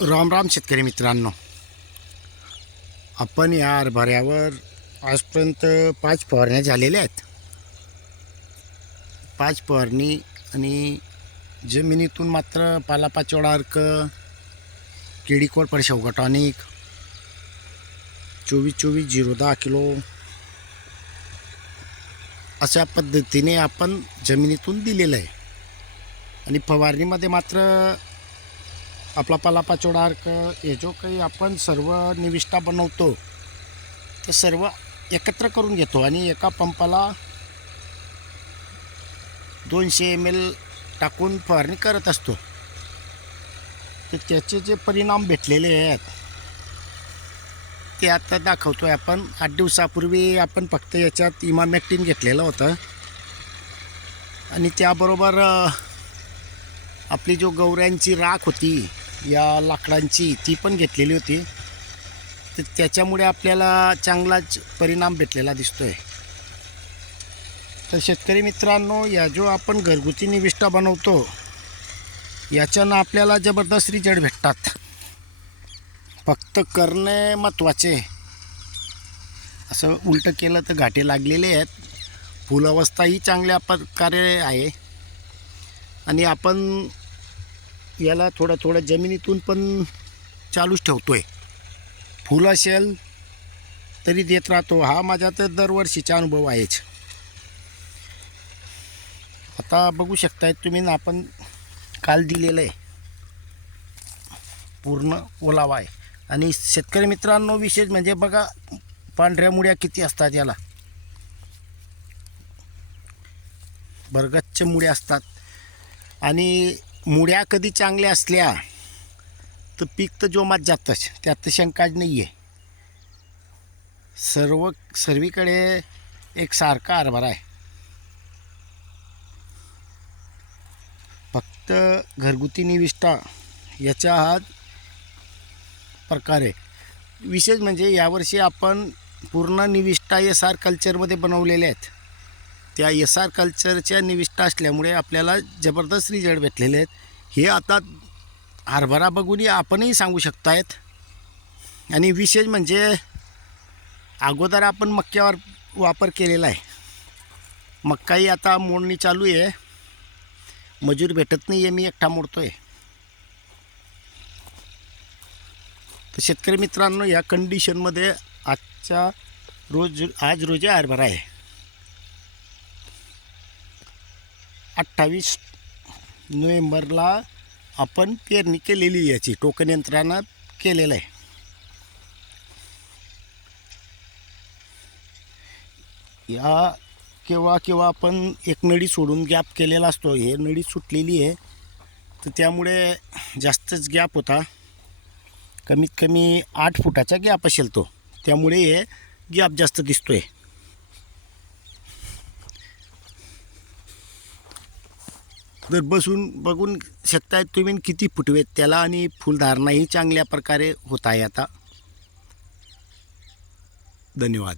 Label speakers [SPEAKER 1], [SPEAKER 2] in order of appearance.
[SPEAKER 1] राम राम शेतकरी मित्रांनो आपण या हरभऱ्यावर आजपर्यंत पाच फवारण्या झालेल्या आहेत. पाच फवारणी आणि जमिनीतून मात्र पालापाचोळा अर्क किडीकोड परशेवगा टॉनिक चोवीस चोवीस झिरो दहा किलो अशा पद्धतीने आपण जमिनीतून दिलेलं आहे. आणि फवारणीमध्ये मात्र आपला पालापाचोडा अर्क हे जो काही आपण सर्व निविष्ठा बनवतो ते सर्व एकत्र करून घेतो आणि एका पंपाला दोनशे एम एल टाकून फवारणी करत असतो. तर त्याचे जे परिणाम भेटलेले आहेत ते आता दाखवतो आहे आपण. आठ दिवसापूर्वी आपण फक्त याच्यात इमामॅक्टिन घेतलेलं होतं. आणि त्याबरोबर आपली जो गौऱ्यांची राख होती या लाकडांची ती पण घेतलेली होती. तर त्याच्यामुळे आपल्याला चांगलाच परिणाम भेटलेला दिसतो आहे तर शेतकरी मित्रांनो या जो आपण घरगुती निविष्ठा बनवतो याच्यानं आपल्याला जबरदस्त रिजल्ट भेटतात. फक्त करणे महत्त्वाचे. असं उलटं केलं तर घाटे लागलेले आहेत. फुलावस्थाही चांगल्या प्रकारे आहे. आणि आपण याला थोडं थोडं जमिनीतून पण चालूच ठेवतो आहे फुल असेल तरी देत राहतो. हा माझा तर दरवर्षीचा अनुभव आहेच. आता बघू शकताय तुम्ही ना आपण काल दिलेलं आहे. पूर्ण ओलावा आहे. आणि शेतकरी मित्रांनो विशेष म्हणजे बघा पांढऱ्या मुळ्या किती असतात याला. बरगच्च मुळ्या असतात. आणि मुळ्या कधी चांगल्या असल्या तर पीक तर जोमात जातच. त्यात तर शंकाच नाही आहे सर्व सर्वीकडे एक सारखा हरभरा आहे. फक्त घरगुती निविष्ठा याचा हा प्रकार. आहे विशेष म्हणजे यावर्षी आपण पूर्ण निविष्ठा एस आर कल्चरमध्ये बनवलेले आहेत. त्या एस आर कल्चरच्या निविष्ठा असल्यामुळे आपल्याला जबरदस्त रिझल्ट भेटलेले आहेत. हे आता हरभरा बघूनही आपणही सांगू शकतायत. आणि विशेष म्हणजे अगोदर आपण मक्क्यावर वापर केलेला आहे. मक्काही आता मोडणी चालू आहे. मजूर भेटत नाही आहे मी एकटा मोडतो आहे तर शेतकरी मित्रांनो या कंडिशनमध्ये आजच्या रोज आज रोजी हरभरा आहे. अठ्ठावीस नोव्हेंबरला आपण पेरणी केलेली आहे याची. टोकन यंत्रानं केलेलं आहे. या केव्हा केव्हा आपण एक नळी सोडून गॅप केलेला असतो हे नळी सुटलेली आहे. तर त्यामुळे जास्तच गॅप होता. कमीत कमी आठ फुटाचा गॅप असेल तो. त्यामुळे हे गॅप जास्त दिसतो आहे जर बसून बघून शकताय तुम्ही किती फुटवेत त्याला आणि फुलधारणाही चांगल्या प्रकारे होत आहे आता. धन्यवाद.